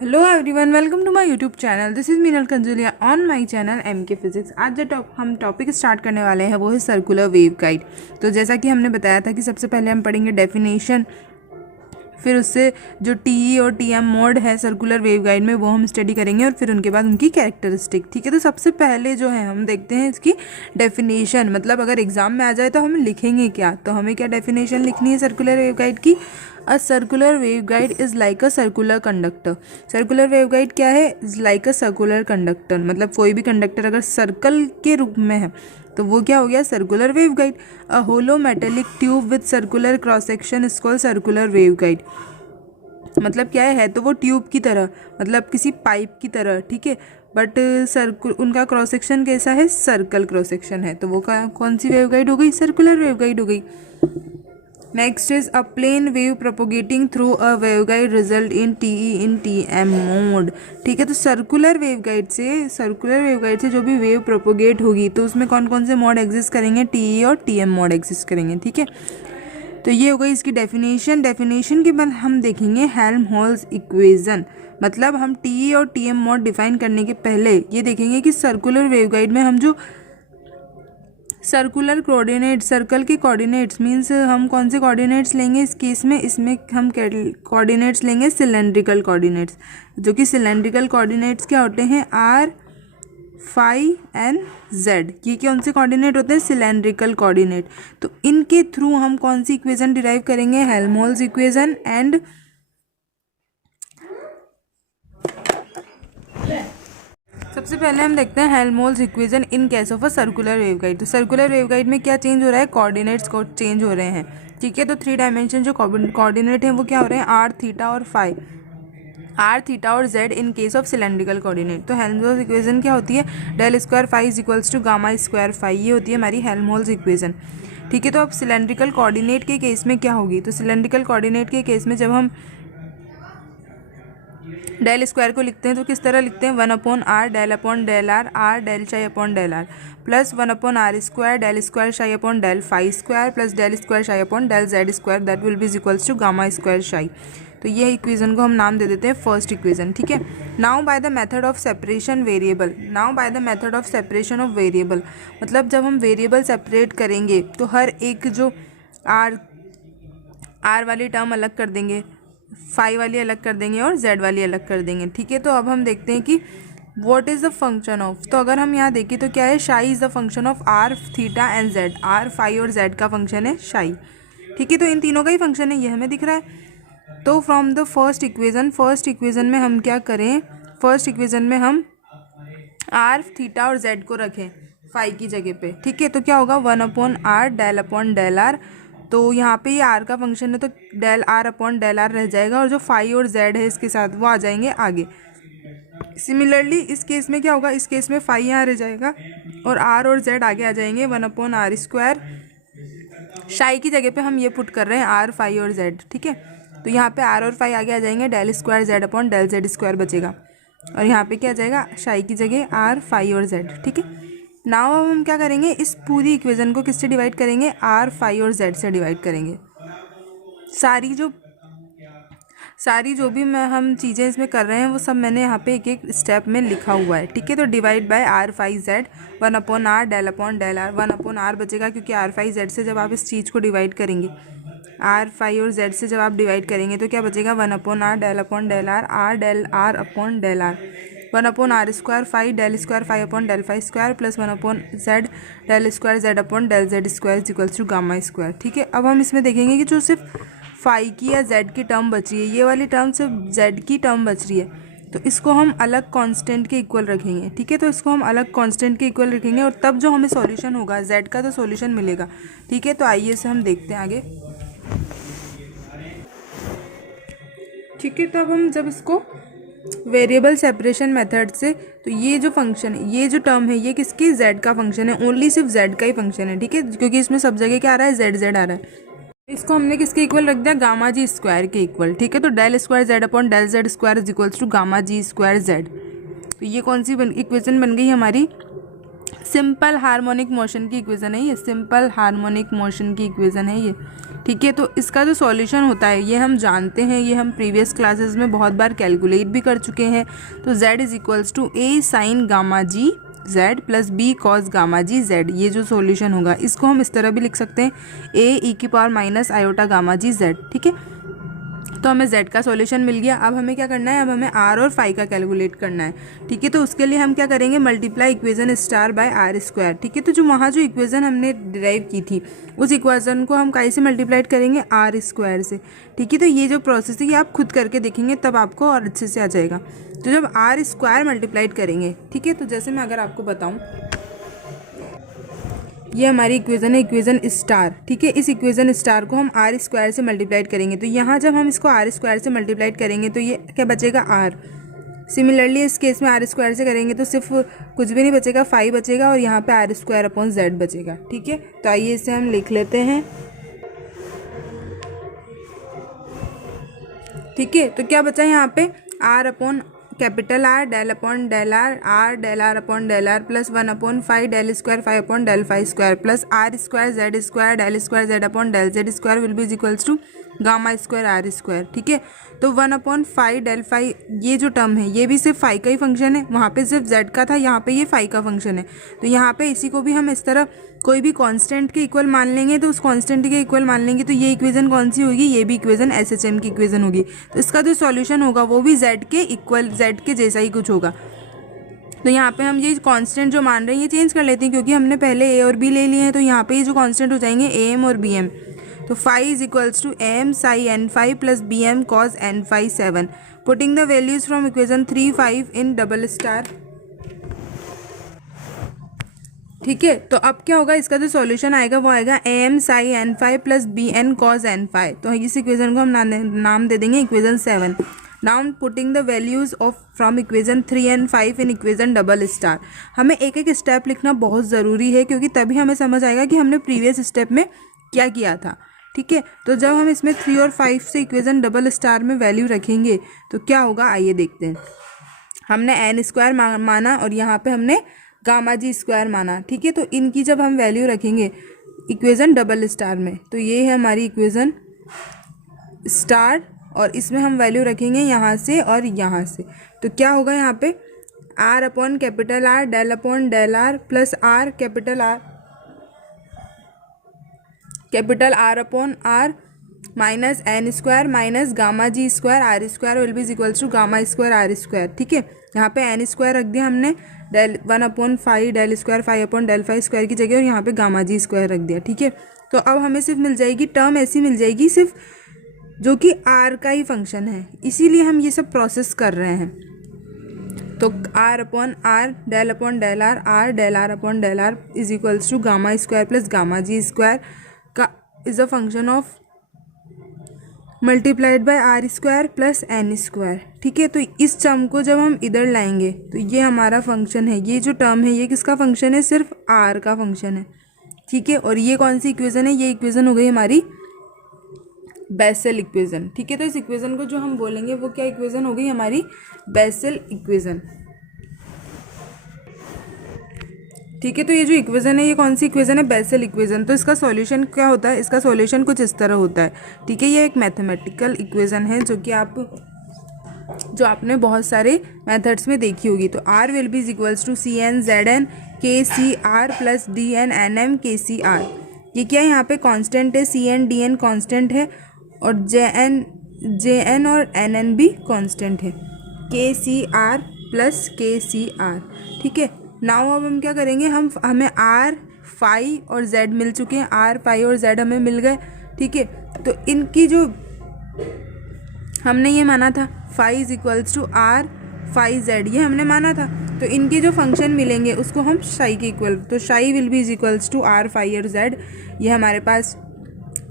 Hello everyone, welcome to my YouTube channel. This is Meenal Kanjulia on my channel M K physics. आज जो हम topic start करने वाले हैं वो है सर्कुलर वेव गाइड। तो जैसा कि हमने बताया था कि सबसे पहले हम पढ़ेंगे डेफिनेशन, फिर उससे जो टी और टी एम मोड है सर्कुलर वेव गाइड में वो हम स्टडी करेंगे और फिर उनके बाद उनकी कैरेक्टरिस्टिक। ठीक है, तो सबसे पहले जो है हम देखते हैं इसकी डेफिनेशन। मतलब अगर एग्जाम में आ जाए तो हम लिखेंगे क्या, तो हमें क्या डेफिनेशन लिखनी है सर्कुलर वेव गाइड की। अ circular wave guide is like a circular conductor. Circular wave guide क्या है? Is like a circular conductor. मतलब कोई भी कंडक्टर अगर सर्कल के रूप में है तो वो क्या हो गया? Circular wave guide. A hollow metallic tube with circular cross section is called circular wave guide. मतलब क्या है तो वो ट्यूब की तरह, मतलब किसी पाइप की तरह, ठीक है, बट सर्कुल उनका क्रॉस सेक्शन कैसा है? सर्कल क्रॉस सेक्शन है, तो वो कौन सी वेव गाइड हो गई? सर्कुलर वेव गाइड हो गई। Next is a plane wave propagating through a wave guide result in TE in TM mode. ठीक है, तो सर्कुलर वेव गाइड से जो भी वेव प्रोपोगेट होगी तो उसमें कौन कौन से मोड एग्जिस्ट करेंगे? टीई और टीएम मोड एग्जिस्ट करेंगे। ठीक है, तो ये हो गई इसकी डेफिनेशन के बाद हम देखेंगे हेल्महोल्ट्ज़ इक्वेशन। मतलब हम टी और टीएम मोड डिफाइन करने के पहले ये देखेंगे कि सर्कुलर वेवगाइड में हम जो सर्कुलर कोऑर्डिनेट, सर्कल के कोऑर्डिनेट्स मीन्स हम कौन से कोऑर्डिनेट्स लेंगे इस केस में? इसमें हम कोऑर्डिनेट्स लेंगे सिलेंड्रिकल कोऑर्डिनेट्स, जो कि सिलेंड्रिकल कोऑर्डिनेट्स क्या होते हैं? R, phi and Z. ये कौन से कोऑर्डिनेट होते हैं? Cylindrical coordinate. तो इनके थ्रू हम कौन सी इक्वेशन डिराइव करेंगे? Helmholtz equation. एंड सबसे पहले हम देखते हैं Helmholtz equation in case of a circular waveguide. तो सर्कुलर वेवगाइड में क्या चेंज हो रहा है? कोऑर्डिनेट्स को चेंज हो रहे हैं। ठीक है, तो 3 डायमेंशन जो कोऑर्डिनेट हैं वो क्या हो रहे हैं? आर, थीटा और फाई। आर, थीटा और Z in case of cylindrical coordinate. तो हेल्महोल्ट्ज़ इक्वेशन क्या होती है? Del square phi is equals to gamma square phi. ये होती है हमारी हेल्महोल्ट्ज़ इक्वेशन। ठीक है, तो अब सिलेंड्रिकल कोऑर्डिनेट के केस में क्या होगी? तो सिलेंड्रिकल कोऑर्डिनेट के केस में जब हम डेल स्क्वायर को लिखते हैं तो किस तरह लिखते हैं? 1/r del upon del are del psi upon del are plus 1/r square del square psi upon del phi square plus del square psi upon del Z square that will be equals to gamma square psi. तो ये equation को हम नाम दे देते हैं first equation. ठीक है, now by the method of separation variable. Now by the method of separation of variable, मतलब जब हम वेरिएबल सेपरेट करेंगे तो हर एक जो आर वाली टर्म अलग कर देंगे, फाई वाली अलग कर देंगे और जेड वाली अलग कर देंगे। ठीक है, तो अब हम देखते हैं कि what is the function of. तो अगर हम यहाँ देखें तो क्या है? Psi is the function of R, theta and Z. R, phi और जेड का फंक्शन है शाई। ठीक है, तो इन तीनों का ही फंक्शन है, ये हमें दिख रहा है। तो फ्रॉम द फर्स्ट इक्वेशन में हम क्या करें? फर्स्ट इक्वेशन में हम आर, थीटा और जेड को रखें फाई की जगह पे। ठीक है, तो क्या होगा? 1/r del upon del are. तो यहाँ पे ये आर का फंक्शन है तो del are upon del R रह जाएगा और जो फाई और जेड है इसके साथ वो आ जाएंगे आगे। सिमिलरली इस केस में क्या होगा? इस केस में फाई यहाँ रह जाएगा और आर और जेड आगे आ जाएंगे 1/r स्क्वायर। शाई की जगह पे हम ये पुट कर रहे हैं आर, फाई और जेड। ठीक है, तो यहाँ पे आर और फाई आगे आ जाएंगे, del square Z upon del Z square बचेगा और यहाँ पे क्या आ जाएगा? शाई की जगह आर, फाई और जेड। ठीक है, नाउ अब हम क्या करेंगे? इस पूरी इक्वेशन को किससे डिवाइड करेंगे? आर, फाई और जेड से डिवाइड करेंगे। सारी जो भी हम चीज़ें इसमें कर रहे हैं वो सब मैंने यहाँ पे एक एक स्टेप में लिखा हुआ है। ठीक है, तो divide by r, phi, z, 1/r del upon del r. 1/r बचेगा क्योंकि आर, फाई, जेड से जब आप इस चीज़ को डिवाइड करेंगे, आर, फाई और जेड से जब आप डिवाइड करेंगे तो क्या बचेगा? 1/r del upon del are del are upon del r. 1/r square phi del square phi upon del phi square plus 1/z del square Z upon del Z square equals to gamma square. ठीक है, अब हम इसमें देखेंगे कि जो सिर्फ phi की या जेड की टर्म बच रही है, ये वाली टर्म सिर्फ जेड की टर्म बच रही है, तो इसको हम अलग कांस्टेंट के इक्वल रखेंगे। ठीक है, तो इसको हम अलग कांस्टेंट के इक्वल रखेंगे और तब जो हमें सॉल्यूशन होगा जेड का तो सॉल्यूशन मिलेगा। ठीक है, तो आइए इसे हम देखते हैं आगे। ठीक है, तो अब हम जब इसको वेरिएबल सेपरेशन मेथड से, तो ये जो फंक्शन है, ये जो टर्म है, ये किसकी? जेड का फंक्शन है, ओनली सिर्फ जेड का ही फंक्शन है। ठीक है, क्योंकि इसमें सब जगह क्या आ रहा है? जेड जेड आ रहा है। इसको हमने किसके इक्वल रख दिया? गामा जी स्क्वायर के इक्वल। ठीक है, तो del square Z upon del Z square is equals to gamma ji square z. तो ये कौन सी इक्वेशन बन गई हमारी? सिंपल हार्मोनिक मोशन की इक्वेशन है ये, सिंपल हार्मोनिक मोशन की इक्वेशन है ये, ठीक है। तो इसका जो सॉल्यूशन होता है ये हम जानते हैं, ये हम प्रीवियस क्लासेस में बहुत बार कैलकुलेट भी कर चुके हैं। तो z is equals to a sine gamma g z plus b cos gamma g z, ये जो सॉल्यूशन होगा इसको हम इस तरह भी लिख सकते हैं a e की power minus iota gamma g z, ठीक है। तो हमें z का सॉल्यूशन मिल गया। अब हमें क्या करना है, अब हमें r और फाई का कैलकुलेट करना है, ठीक है। तो उसके लिए हम क्या करेंगे, multiply equation star by are square, ठीक है। तो जो वहाँ जो इक्वेशन हमने डिराइव की थी उस इक्वेशन को हम काहे से मल्टीप्लाइड करेंगे, आर स्क्वायर से, ठीक है। तो ये जो प्रोसेस है ये आप खुद करके देखेंगे तब आपको और अच्छे से आ जाएगा। तो जब आर स्क्वायर मल्टीप्लाइड करेंगे, ठीक है, तो जैसे मैं अगर आपको बताऊँ, ये हमारी इक्वेशन है, इक्वेशन स्टार, ठीक है। इस इक्वेशन स्टार को हम आर स्क्वायर से मल्टीप्लाइड करेंगे। तो यहाँ जब हम इसको आर स्क्वायर से मल्टीप्लाइड करेंगे तो ये क्या बचेगा, आर। सिमिलरली इस केस में आर स्क्वायर से करेंगे तो सिर्फ कुछ भी नहीं बचेगा, फाइव बचेगा और यहाँ पे आर स्क्वायर अपॉन जेड बचेगा, ठीक है। तो आइए इसे हम लिख लेते हैं, ठीक है। तो क्या बचा यहाँ पे, r upon capital R del upon del are upon del are plus 1 upon 5 del square 5 upon del 5 square plus r square Z upon del Z square will be is equals to gamma square r square, ठीक है। तो 1/5 del 5 ये जो term है ये भी सिर्फ phi का ही फंक्शन है, वहाँ पे सिर्फ जेड का था, यहाँ पे ये फाई का फंक्शन है। तो यहाँ पे इसी को भी हम इस तरह कोई भी कांस्टेंट के इक्वल मान लेंगे, तो उस कांस्टेंट के इक्वल मान लेंगे तो ये इक्वेशन कौन सी होगी, ये भी इक्वेशन एसएचएम की इक्वेशन होगी। तो इसका जो सॉल्यूशन होगा वो भी जेड के इक्वल, जेड के जैसा ही कुछ होगा। तो यहाँ पे हम ये कांस्टेंट जो मान रहे हैं ये चेंज कर लेते हैं, क्योंकि हमने पहले ए और बी ले लिए हैं। तो यहाँ पे ये जो कांस्टेंट हो जाएंगे ए एम और बी एम। तो phi is equals to m sine N phi plus b m cos n phi 7, putting the values from equation 3 5 in double star, ठीक है। तो अब क्या होगा, इसका जो सॉल्यूशन आएगा वो आएगा m sine N phi plus B n cos n phi. तो इस इक्वेशन को हम नाम दे देंगे equation 7। Now putting the values of from equation 3 and 5 in equation double star. हमें एक एक स्टेप लिखना बहुत ज़रूरी है, क्योंकि तभी हमें समझ आएगा कि हमने प्रीवियस स्टेप में क्या किया था, ठीक है। तो जब हम इसमें 3 और 5 से इक्वेशन डबल स्टार में वैल्यू रखेंगे तो क्या होगा, आइए देखते हैं। हमने एन स्क्वायर माना और यहाँ पे हमने गामा जी स्क्वायर माना, ठीक है। तो इनकी जब हम वैल्यू रखेंगे इक्वेशन डबल स्टार में, तो ये है हमारी इक्वेशन स्टार और इसमें हम वैल्यू रखेंगे यहाँ से और यहाँ से। तो क्या होगा यहाँ पे, r upon capital R del upon del are plus r capital R upon r minus n square minus gamma ji square r square will be is equals to gamma square r square, ठीक है। यहाँ पे n square रख दिया हमने, del 1/5 del square 5 upon del 5 square की जगह, और यहाँ पे गामा जी स्क्वायर रख दिया, ठीक है। तो अब हमें सिर्फ मिल जाएगी टर्म, ऐसी मिल जाएगी सिर्फ जो कि आर का ही फंक्शन है, इसीलिए हम ये सब प्रोसेस कर रहे हैं। तो R upon R del upon del are del are upon del are is equals to gamma square plus gamma ji square का is a function of multiplied by are square plus N square, ठीक है। तो इस term को जब हम इधर लाएंगे तो ये हमारा फंक्शन है, ये जो टर्म है ये किसका फंक्शन है, सिर्फ आर का फंक्शन है, ठीक है। और ये कौन सी इक्वेशन है, ये इक्वेशन हो गई हमारी बेसेल इक्वेशन, ठीक है। तो इस इक्वेशन को जो हम बोलेंगे वो क्या इक्वेशन हो गई, हमारी बेसेल इक्वेशन, ठीक है। तो ये जो इक्वेशन है ये कौन सी इक्वेशन है, बेसेल इक्वेशन। तो इसका सॉल्यूशन क्या होता है, इसका सॉल्यूशन कुछ इस तरह होता है, ठीक है। ये एक मैथमेटिकल इक्वेशन है जो आपने बहुत सारे मेथड्स में देखी होगी। तो R will be equals to C N Z N K C R plus D N N M K C are. ये क्या है, यहाँ पे कांस्टेंट है, c n d n constant है और जे एन और एन एन भी कांस्टेंट है, के सी आर प्लस के सी आर, ठीक है। नाउ अब हम क्या करेंगे, हमें आर फाई और जेड मिल चुके हैं, आर फाई और जेड हमें मिल गए, ठीक है। तो इनकी जो हमने ये माना था phi is equals to r phi z, ये हमने माना था। तो इनके जो फंक्शन मिलेंगे उसको हम शाई के इक्वल, तो psi will be is equals to r phi और जेड। ये हमारे पास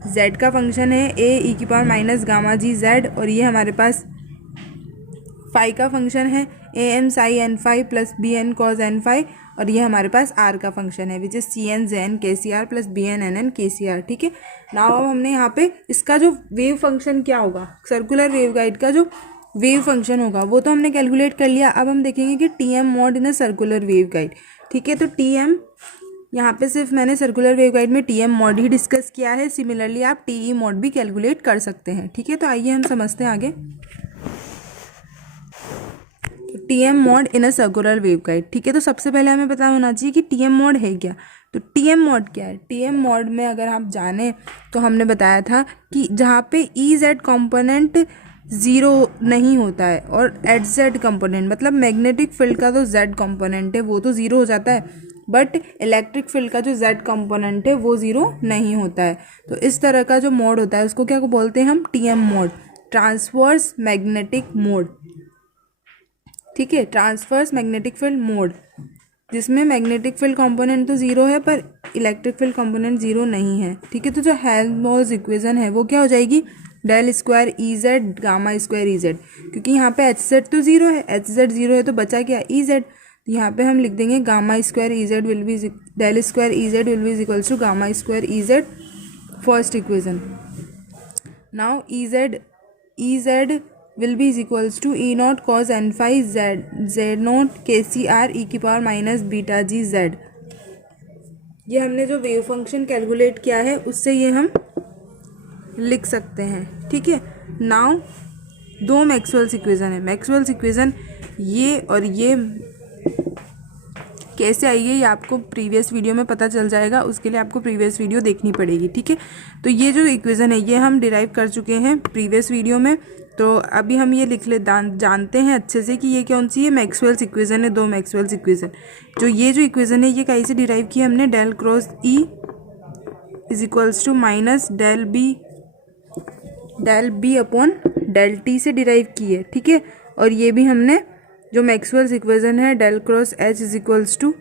जेड का फंक्शन है ए ई की power minus gamma G Z, और ये हमारे पास फाई का फंक्शन है A M sine N phi plus B N cos N phi, और ये हमारे पास आर का फंक्शन है which is C N J N K C R plus B N N N K C are, ठीक है। Now अब हमने यहाँ पे इसका जो वेव फंक्शन क्या होगा, सर्कुलर वेव गाइड का जो वेव फंक्शन होगा वो तो हमने कैलकुलेट कर लिया। अब हम देखेंगे कि T M mode in a circular wave guide. ठीक है, तो टी एम यहाँ पे सिर्फ मैंने सर्कुलर वेव गाइड में टी एम मॉड ही डिस्कस किया है। सिमिलरली आप टी ई मॉड भी कैलकुलेट कर सकते हैं। ठीक है, तो आइए हम समझते हैं आगे। T M mode in a circular wave guide. ठीक है, तो सबसे पहले हमें पता होना चाहिए कि टी एम मॉड है क्या। तो टी एम मॉड क्या है? टी एम मॉड में अगर आप जाने तो हमने बताया था कि जहाँ पे ई जेड कॉम्पोनेंट ज़ीरो नहीं होता है और एच जेड कंपोनेंट मतलब मैग्नेटिक फील्ड का जो जेड कंपोनेंट है वो तो ज़ीरो हो जाता है, बट इलेक्ट्रिक फील्ड का जो जेड कंपोनेंट है वो ज़ीरो नहीं होता है। तो इस तरह का जो मोड होता है उसको क्या बोलते हैं हम? T M mode, transverse magnetic mode. ठीक है, ट्रांसवर्स मैग्नेटिक फील्ड मोड, जिसमें मैग्नेटिक फील्ड कंपोनेंट तो ज़ीरो है पर इलेक्ट्रिक फील्ड कंपोनेंट ज़ीरो नहीं है। ठीक है, तो जो हेल्महोल्ट्ज़ इक्वेशन है वो क्या हो जाएगी? Del square E Z gamma square E Z, क्योंकि यहाँ पे एच जेड तो ज़ीरो है, एच जेड ज़ीरो है तो बचा क्या? E Z. तो यहाँ पे हम लिख देंगे gamma square E Z will be del square E Z will be equals to gamma square E Z, first equation. Now E Z will be is equals to E naught cos n phi z naught k c r e की power minus beta जी Z. ये हमने जो wave function calculate किया है उससे ये हम लिख सकते हैं। ठीक है, नाउ दो मैक्सवेल्स इक्वेशन है। मैक्सवेल्स इक्वेशन ये और ये कैसे आई है ये आपको प्रीवियस वीडियो में पता चल जाएगा, उसके लिए आपको प्रीवियस वीडियो देखनी पड़ेगी। ठीक है, तो ये जो इक्वेशन है ये हम डिराइव कर चुके हैं प्रीवियस वीडियो में। तो अभी हम ये लिख ले जानते हैं अच्छे से कि ये कौन सी है? मैक्सवेल्स इक्वेशन है, दो मैक्सवेल्स इक्वेशन। ये जो इक्वेशन है ये कहीं से डिराइव की हमने? Del cross e is equals to minus del b upon del t से डिराइव की है। ठीक है, और ये भी हमने जो मैक्सवेल्स इक्वेशन है del cross h is equals to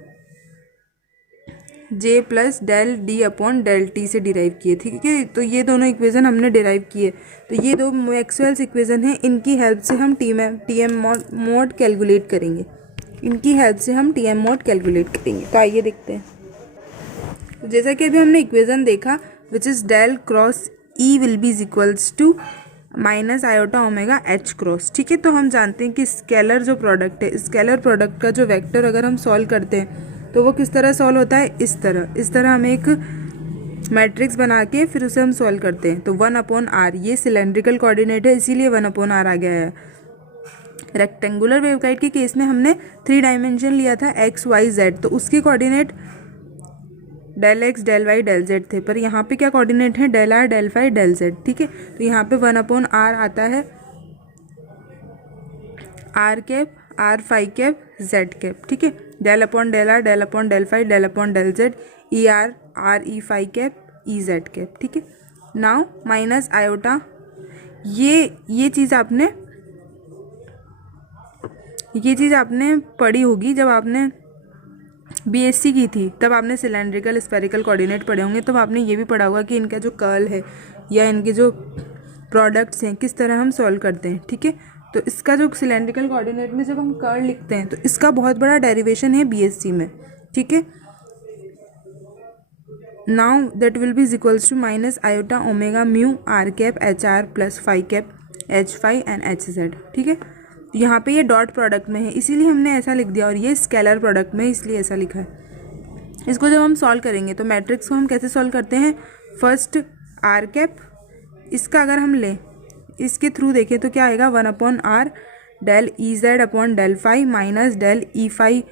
j plus del d upon del t से डिराइव किए। ठीक है, तो ये दोनों इक्वेशन हमने डिराइव किए। तो ये दो मैक्सवेल्स इक्वेशन हैं, इनकी हेल्प से हम टी एम मोड कैलकुलेट करेंगे। इनकी हेल्प से हम टी एम मोड कैलकुलेट करेंगे। तो आइए देखते हैं। तो जैसा कि अभी हमने इक्वेशन देखा which is del cross e will be equals to minus iota omega h cross. ठीक है, तो हम जानते हैं कि स्केलर जो प्रोडक्ट है, स्केलर प्रोडक्ट का जो वेक्टर अगर हम सॉल्व करते हैं तो वो किस तरह सॉल्व होता है? इस तरह हम एक मैट्रिक्स बना के फिर उसे हम सॉल्व करते हैं। तो 1/r ये सिलेंड्रिकल कोऑर्डिनेट है, इसीलिए 1/r आ गया है। रेक्टेंगुलर वेवगाइड के केस में हमने 3 डायमेंशन लिया था x y z, तो उसके coordinate del x del y del z थे, पर यहाँ पे क्या कोऑर्डिनेट है? Del are del phi del z. ठीक है, तो यहाँ पे 1/r आता है r cap r phi cap z cap. ठीक है, del upon del are del upon del phi del upon del z e r e phi cap e z cap. ठीक है, नाउ माइनस आयोटा ये चीज़ आपने पढ़ी होगी जब आपने बीएससी की थी, तब आपने सिलेंड्रिकल स्फेरिकल कोऑर्डिनेट पढ़े होंगे। तब आपने ये भी पढ़ा होगा कि इनका जो कर्ल है या इनके जो प्रोडक्ट्स हैं किस तरह हम सॉल्व करते हैं। ठीक है, तो इसका जो सिलेंड्रिकल कोऑर्डिनेट में जब हम कर्ल लिखते हैं तो इसका बहुत बड़ा डेरिवेशन है बीएससी में। ठीक है, now that will be equals to minus iota omega mu r cap h r plus phi cap h phi and h z. ठीक है, तो यहाँ पे ये डॉट प्रोडक्ट में है इसीलिए हमने ऐसा लिख दिया, और ये स्केलर प्रोडक्ट में इसलिए ऐसा लिखा है। इसको जब हम सॉल्व करेंगे तो मैट्रिक्स को हम कैसे सॉल्व करते हैं? फर्स्ट आर कैप, इसका अगर हम लें इसके थ्रू देखें तो क्या आएगा? 1/r del E Z upon del phi minus del e phi,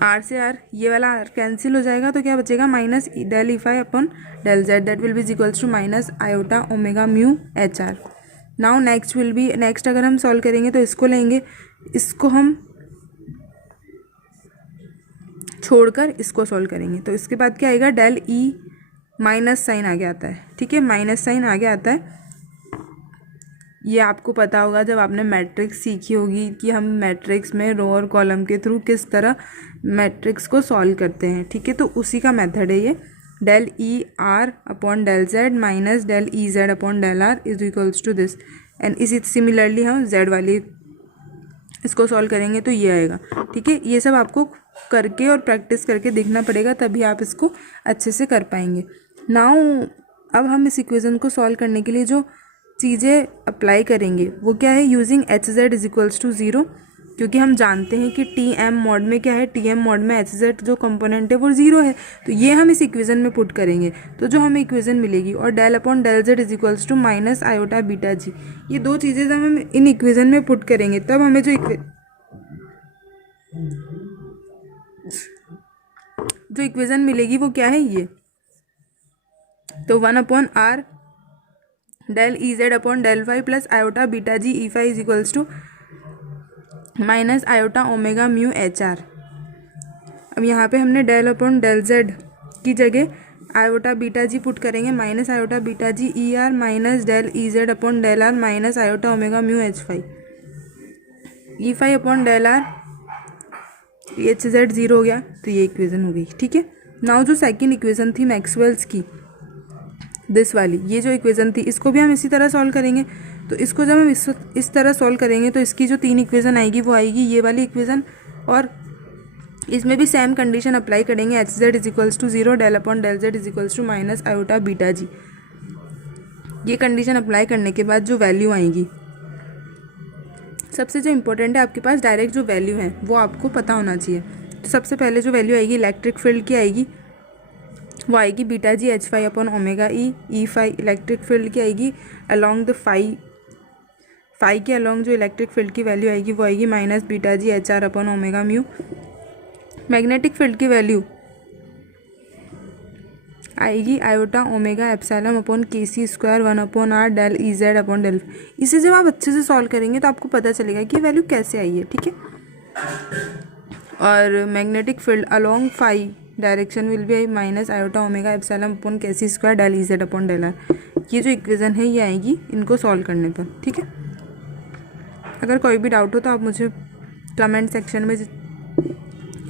r से आर ये वाला आर कैंसिल हो जाएगा तो क्या बचेगा? Minus del e phi upon del z that will be equals to minus iota omega mu h r. Now next अगर हम सॉल्व करेंगे तो इसको लेंगे, इसको हम छोड़कर इसको सॉल्व करेंगे तो इसके बाद क्या आएगा? डेल ई माइनस साइन आगे आता है। ठीक है, माइनस साइन आगे आता है। ये आपको पता होगा जब आपने मैट्रिक्स सीखी होगी कि हम मैट्रिक्स में रो और कॉलम के थ्रू किस तरह मैट्रिक्स को सॉल्व करते हैं। ठीक है, तो उसी का मेथड है ये। Del e r upon del z minus del E Z upon del are is equals to this, and इसी सिमिलरली हम जेड वाली इसको सॉल्व करेंगे तो ये आएगा। ठीक है, ये सब आपको करके और प्रैक्टिस करके देखना पड़ेगा, तभी आप इसको अच्छे से कर पाएंगे। नाउ अब हम इस इक्वेशन को सॉल्व करने के लिए जो चीज़ें अप्लाई करेंगे वो क्या है, using h Z is equals to zero, क्योंकि हम जानते हैं कि टी एम मॉड में क्या है, टी एम मॉड में एच जेड जो कंपोनेंट है वो ज़ीरो है, तो ये हम इस इक्वेशन में पुट करेंगे तो जो हमें इक्वेशन मिलेगी, और del upon del Z is equals to minus iota beta G, ये दो चीज़ें जब हम इन इक्वेशन में पुट करेंगे तब हमें जो इक्वेशन मिलेगी वो क्या है, ये। तो 1/r del E Z upon del phi plus iota beta g e phi is equals to minus iota omega mu h r. अब यहाँ पे हमने डेल अपॉन डेल जेड की जगह आयोटा बीटा जी पुट करेंगे, minus iota beta g e r minus del E Z upon del r minus iota omega mu h phi, e phi upon del r, h Z zero हो गया, तो ये equation हो गई। ठीक है, now जो सेकंड इक्वेशन थी मैक्सवेल्स की, दिस वाली, ये जो इक्वेशन थी इसको भी हम इसी तरह सॉल्व करेंगे। तो इसको जब हम इस तरह सॉल्व करेंगे तो इसकी जो तीन इक्वेशन आएगी वो आएगी ये वाली इक्वेशन, और इसमें भी सेम कंडीशन अप्लाई करेंगे, H Z is equals to zero del upon del Z is equals to minus iota beta G. ये कंडीशन अप्लाई करने के बाद जो वैल्यू आएगी, सबसे जो इम्पोर्टेंट है आपके पास डायरेक्ट जो वैल्यू है वो आपको पता होना चाहिए। तो सबसे पहले जो वैल्यू आएगी इलेक्ट्रिक फील्ड की आएगी, वो आएगी beta G H phi upon omega E phi. Electric field की आएगी अलॉन्ग द फाई के अलॉन्ग जो इलेक्ट्रिक फील्ड की वैल्यू आएगी वो आएगी minus beta G H R upon omega mu. Magnetic field की वैल्यू आएगी iota omega epsilon upon K C square 1/r del E Z upon del. इसे जब आप अच्छे से सॉल्व करेंगे तो आपको पता चलेगा कि वैल्यू कैसे आई है। ठीक है, और magnetic field along phi direction will be minus iota omega epsilon upon K C square del E Z upon del R. ये जो इक्वेशन है ये आएगी इनको सॉल्व करने पर। ठीक है, अगर कोई भी डाउट हो तो आप मुझे कमेंट सेक्शन में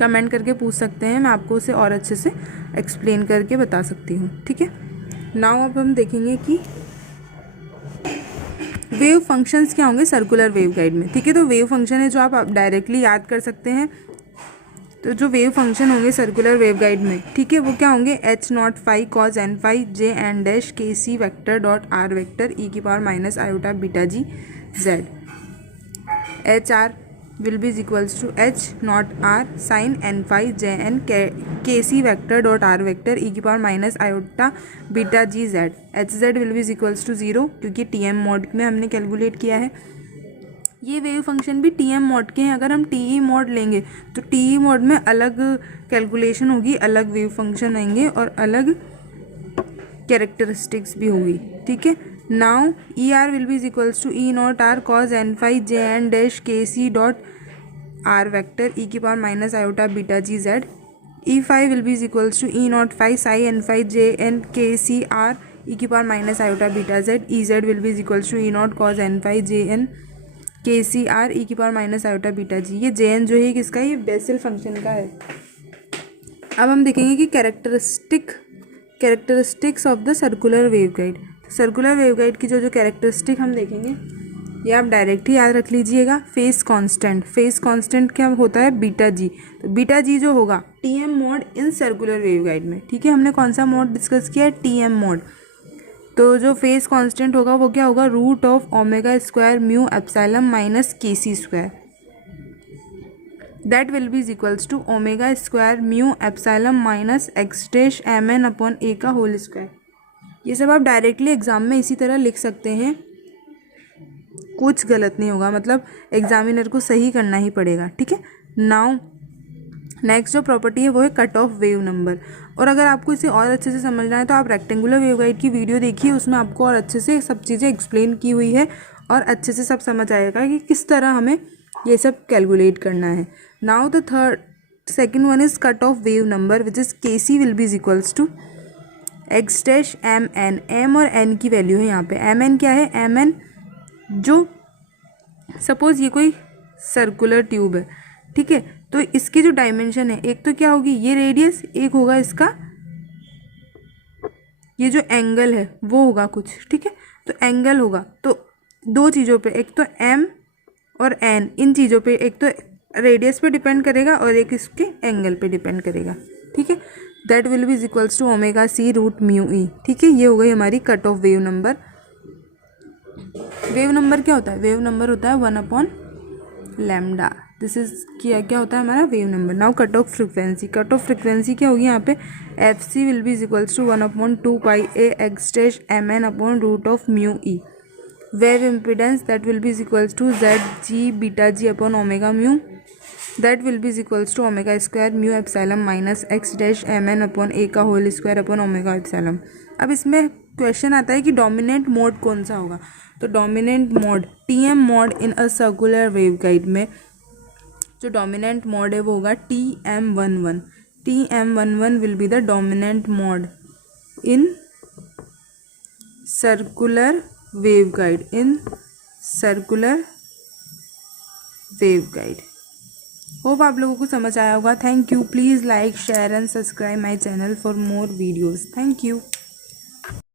कमेंट करके पूछ सकते हैं, मैं आपको उसे और अच्छे से एक्सप्लेन करके बता सकती हूँ। ठीक है, नाउ अब हम देखेंगे कि वेव फंक्शंस क्या होंगे सर्कुलर वेव गाइड में। ठीक है, तो वेव फंक्शन है जो आप डायरेक्टली याद कर सकते हैं। तो जो वेव फंक्शन होंगे सर्कुलर वेव गाइड में, ठीक है, वो क्या होंगे, H naught phi cos N phi J N dash K C vector dot R vector E की power minus iota beta ji Z. H R will be equals to h not r sin n phi j n k c vector dot r vector e की power minus iota beta ji Z. H z will be equals to zero, क्योंकि T M mode में हमने calculate किया है। ये wave function भी T M mode के हैं। अगर हम टी ई मॉड लेंगे तो टी ई मॉड में अलग कैलकुलेशन होगी, अलग वेव फंक्शन आएंगे और अलग कैरेक्टरिस्टिक्स भी होगी। ठीक है, now E R will be equals to E naught R cos N phi J N dash K C dot R vector E की power minus iota beta ji Z. E phi will be equals to E naught phi sine N phi J N K C R E की power minus iota beta Z. E Z will be equals to E naught cos N phi J N K C R E की power minus iota beta G. ये जे N जो है किसका, ये Bessel function का है। अब हम देखेंगे कि characteristics of the circular wave guide. Circular wave guide की जो कैरेक्टरिस्टिक हम देखेंगे ये आप डायरेक्ट ही याद रख लीजिएगा। फेस कांस्टेंट क्या होता है, बीटा जी। तो बीटा जी जो होगा T M mode in circular wave guide में। ठीक है, हमने कौन सा मॉड डिस्कस किया है, टी एम मॉड। तो जो फेस कांस्टेंट होगा वो क्या होगा, root of omega square mu epsilon minus K C square. That will be equals to omega square mu epsilon minus X dash M N upon A का whole square. ये सब आप डायरेक्टली एग्जाम में इसी तरह लिख सकते हैं, कुछ गलत नहीं होगा, मतलब एग्जामिनर को सही करना ही पड़ेगा। ठीक है, नाउ नेक्स्ट जो प्रॉपर्टी है वो है कट ऑफ वेव नंबर। और अगर आपको इसे और अच्छे से समझना है तो आप रेक्टेंगुलर वेव गाइड की वीडियो देखिए, उसमें आपको और अच्छे से सब चीज़ें एक्सप्लेन की हुई है और अच्छे से सब समझ आएगा कि किस तरह हमें ये सब कैलकुलेट करना है। Now the second one is cut off wave number which is K C will be equals to X dash M N. M और एन की वैल्यू है यहाँ पे। एम एन क्या है, एम एन जो सपोज ये कोई सर्कुलर ट्यूब है, ठीक है, तो इसकी जो डायमेंशन है, एक तो क्या होगी ये रेडियस, एक होगा इसका ये जो एंगल है वो होगा कुछ। ठीक है, तो एंगल होगा तो दो चीज़ों पे, एक तो एम और एन, इन चीज़ों पे एक तो रेडियस पे डिपेंड करेगा और एक इसके एंगल पे डिपेंड करेगा। ठीक है, that will be is equals to omega C root mu E. ठीक है, ये हो गई हमारी cut off wave number. Wave number क्या होता है? वेव नंबर होता है 1/λ। दिस इज क्या होता है हमारा wave number. Now cut off frequency. Cut off frequency क्या होगी यहाँ पे? F C will be is equals to 1/2 pi A X dash M N upon root of mu E. Wave impedance that will be is equals to Z G beta G upon omega mu, that will be is equals to omega square mu epsilon minus X dash M N upon A का whole square upon omega epsilon. अब इसमें question आता है कि dominant mode कौन सा होगा। तो dominant mode T M mode in a circular wave guide में जो डोमिनेंट मोड है वो होगा TM11। TM11 will be the dominant mode in circular wave guide, in circular wave guide. Hope आप लोगों को समझ आया होगा। Thank you. Please like share and subscribe my channel for more videos. Thank you.